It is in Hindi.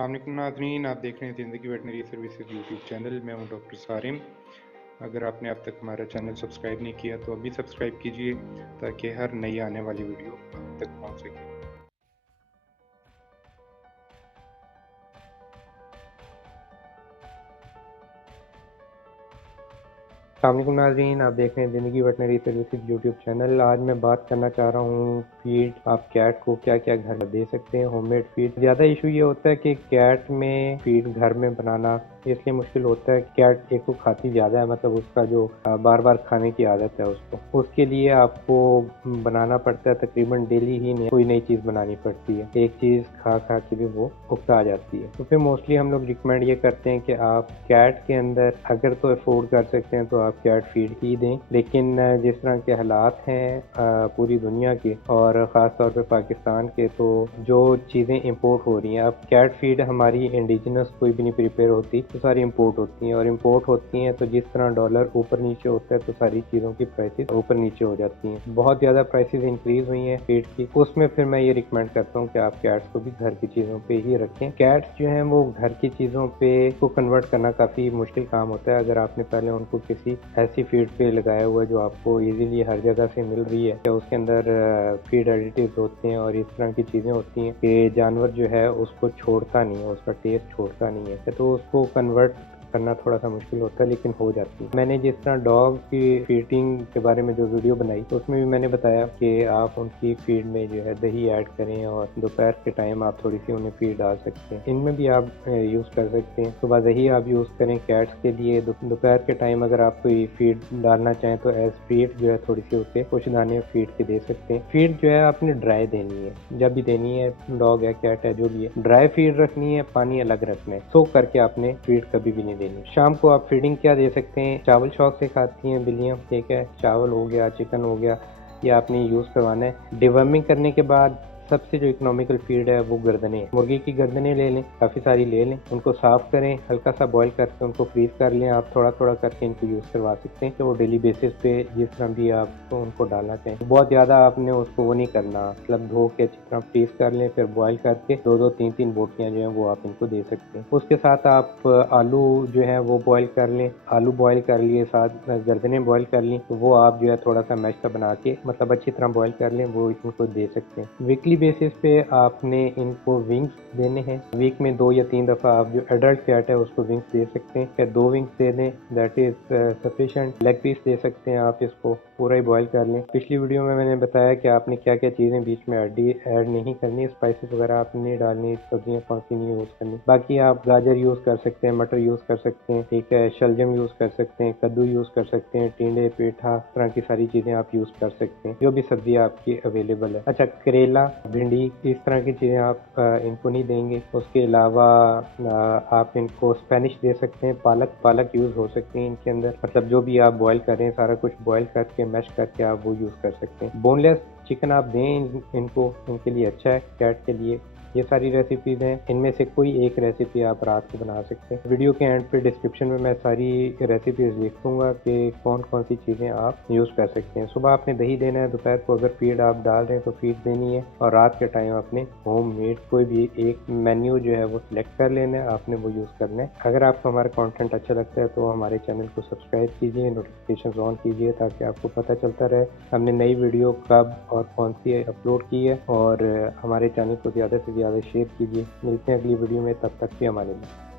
अस्सलाम वालेकुम नाज़रीन, आप देख रहे हैं ज़िंदगी वेटनरी सर्विसेज यूट्यूब चैनल। मैं हूं डॉक्टर सारिम। अगर आपने अब तक हमारा चैनल सब्सक्राइब नहीं किया तो अभी सब्सक्राइब कीजिए ताकि हर नई आने वाली वीडियो आप तक पहुंच सके। अस्सलाम वालेकुम नाज़रीन, आप देख रहे हैं ज़िंदगी वेटनरी सर्विसेज यूट्यूब चैनल। आज मैं बात करना चाह रहा हूँ फीड। आप कैट को क्या क्या घर में दे सकते हैं, होममेड फीड। ज़्यादा इशू ये होता है कि कैट में फीड घर में बनाना इसलिए मुश्किल होता है। कैट एक तो खाती ज़्यादा है, मतलब उसका जो बार बार खाने की आदत है उसके लिए आपको बनाना पड़ता है। तकरीबन डेली ही कोई नई चीज़ बनानी पड़ती है। एक चीज़ खा खा के भी वो उकता जाती है। तो फिर मोस्टली हम लोग रिकमेंड ये करते हैं कि आप कैट के अंदर अगर तो अफोर्ड कर सकते हैं तो आप कैट फीड ही दें। लेकिन जिस तरह के हालात हैं पूरी दुनिया के और ख़ास तौर पे पाकिस्तान के, तो जो चीज़ें इंपोर्ट हो रही हैं, अब कैट फीड हमारी इंडिजिनस कोई भी नहीं प्रिपेयर होती, तो सारी इंपोर्ट होती हैं। और इंपोर्ट होती हैं तो जिस तरह डॉलर ऊपर नीचे होता है तो सारी चीज़ों की प्राइसेस ऊपर नीचे हो जाती हैं। बहुत ज़्यादा प्राइसेस इंक्रीज हुई हैं फीड की। उसमें फिर मैं ये रिकमेंड करता हूँ कि आप कैट्स को भी घर की चीज़ों पे ही रखें। कैट्स जो हैं वो घर की चीज़ों पे को कन्वर्ट करना काफ़ी मुश्किल काम होता है। अगर आपने पहले उनको किसी ऐसी फीड पे लगाया हुआ है जो आपको इजीली हर जगह से मिल रही है, या उसके अंदर फीड एडिटिव्स होते हैं और इस तरह की चीज़ें होती हैं कि जानवर जो है उसको छोड़ता नहीं है, उसका टेस्ट छोड़ता नहीं है, तो उसको कन्वर्ट करना थोड़ा सा मुश्किल होता है, लेकिन हो जाती है। मैंने जिस तरह डॉग की फीडिंग के बारे में जो वीडियो बनाई तो उसमें भी मैंने बताया कि आप उनकी फीड में जो है दही ऐड करें और दोपहर के टाइम आप थोड़ी सी उन्हें फीड डाल सकते हैं। इनमें भी आप यूज़ कर सकते हैं। सुबह दही आप यूज़ करें कैट्स के लिए। दोपहर के टाइम अगर आप कोई फीड डालना चाहें तो एज फीड जो है थोड़ी सी उसे कुछ दाने फीड के दे सकते हैं। फीड जो है आपने ड्राई देनी है, जब भी देनी है, डॉग है कैट है जो भी है, ड्राई फीड रखनी है, पानी अलग रखना है। सोक करके आपने फीड कभी भी नहीं देनी। शाम को आप फीडिंग क्या दे सकते हैं, चावल शौक से खाती हैं बिल्लियाँ, ठीक है, चावल हो गया, चिकन हो गया, ये आपने यूज़ करवाना है। डिवर्मिंग करने के बाद सबसे जो इकोनॉमिकल फीड है वो गर्दनें हैं। मुर्गी की गर्दनें ले लें, काफ़ी सारी ले लें, उनको साफ़ करें, हल्का सा बॉईल करके उनको फ्रीज कर लें। आप थोड़ा थोड़ा करके इनको यूज़ करवा सकते हैं, तो वो डेली बेसिस पे जिस तरह भी आप उनको डालना चाहें। बहुत ज़्यादा आपने उसको वो नहीं करना, मतलब धो के अच्छी तरह फ्रीज कर लें, फिर बॉयल करके दो दो तीन तीन बोटियाँ जो हैं वो आप इनको दे सकते हैं। उसके साथ आप आलू जो है वो बॉयल कर लें, आलू बॉयल कर लिए, साथ गर्दनें बॉयल कर ली, तो वो आप जो है थोड़ा सा मैश बना के, मतलब अच्छी तरह बॉयल कर लें, वो इनको दे सकते हैं। वीकली बेसिस पे आपने इनको विंग्स देने हैं। वीक में 2 या 3 दफ़ा आप जो एडल्ट कैट है उसको विंग्स दे सकते हैं, या 2 विंग्स दे दें, that is sufficient. Leg piece दे सकते हैं आप, इसको पूरा ही बॉयल कर लें। पिछली वीडियो में मैंने बताया कि आपने क्या क्या चीज़ें बीच में ऐड नहीं करनी, स्पाइसेस वगैरह आपने नहीं डालनी, सब्जियाँ कौन सी नहीं यूज़ करनी। बाकी आप गाजर यूज़ कर सकते हैं, मटर यूज़ कर सकते हैं, ठीक है, शलजम यूज़ कर सकते हैं, कद्दू यूज़ कर सकते हैं, टिंडे, पेठा, इस तरह की सारी चीज़ें आप यूज़ कर सकते हैं, जो भी सब्जी आपकी अवेलेबल है। अच्छा, करेला, भिंडी, इस तरह की चीज़ें आप इनको नहीं देंगे। उसके अलावा आप इनको स्पेनिश दे सकते हैं, पालक यूज़ हो सकती है इनके अंदर, मतलब जो भी आप बॉयल करें सारा कुछ बॉयल करके मैश करके आप वो यूज़ कर सकते हैं। बोनलेस चिकन आप दें इनको, इनके लिए अच्छा है कैट के लिए। ये सारी रेसिपीज़ हैं, इनमें से कोई एक रेसिपी आप रात को बना सकते हैं। वीडियो के एंड पे डिस्क्रिप्शन में मैं सारी रेसिपीज़ लिख दूँगा कि कौन कौन सी चीज़ें आप यूज़ कर सकते हैं। सुबह आपने दही देना है, दोपहर को अगर फीड आप डाल रहे हैं तो फीड देनी है, और रात के टाइम आपने होम मेड कोई भी एक मेन्यू जो है वो सिलेक्ट कर लेना है, आपने वो यूज़ करना है। अगर आपको हमारा कंटेंट अच्छा लगता है तो हमारे चैनल को सब्सक्राइब कीजिए, नोटिफिकेशन ऑन कीजिए, ताकि आपको पता चलता रहे हमने नई वीडियो कब और कौन सी अपलोड की है। और हमारे चैनल को ज़्यादा से ज़्यादा शेयर कीजिए। मिलते हैं अगली वीडियो में, तब तक भी हमारे लिए।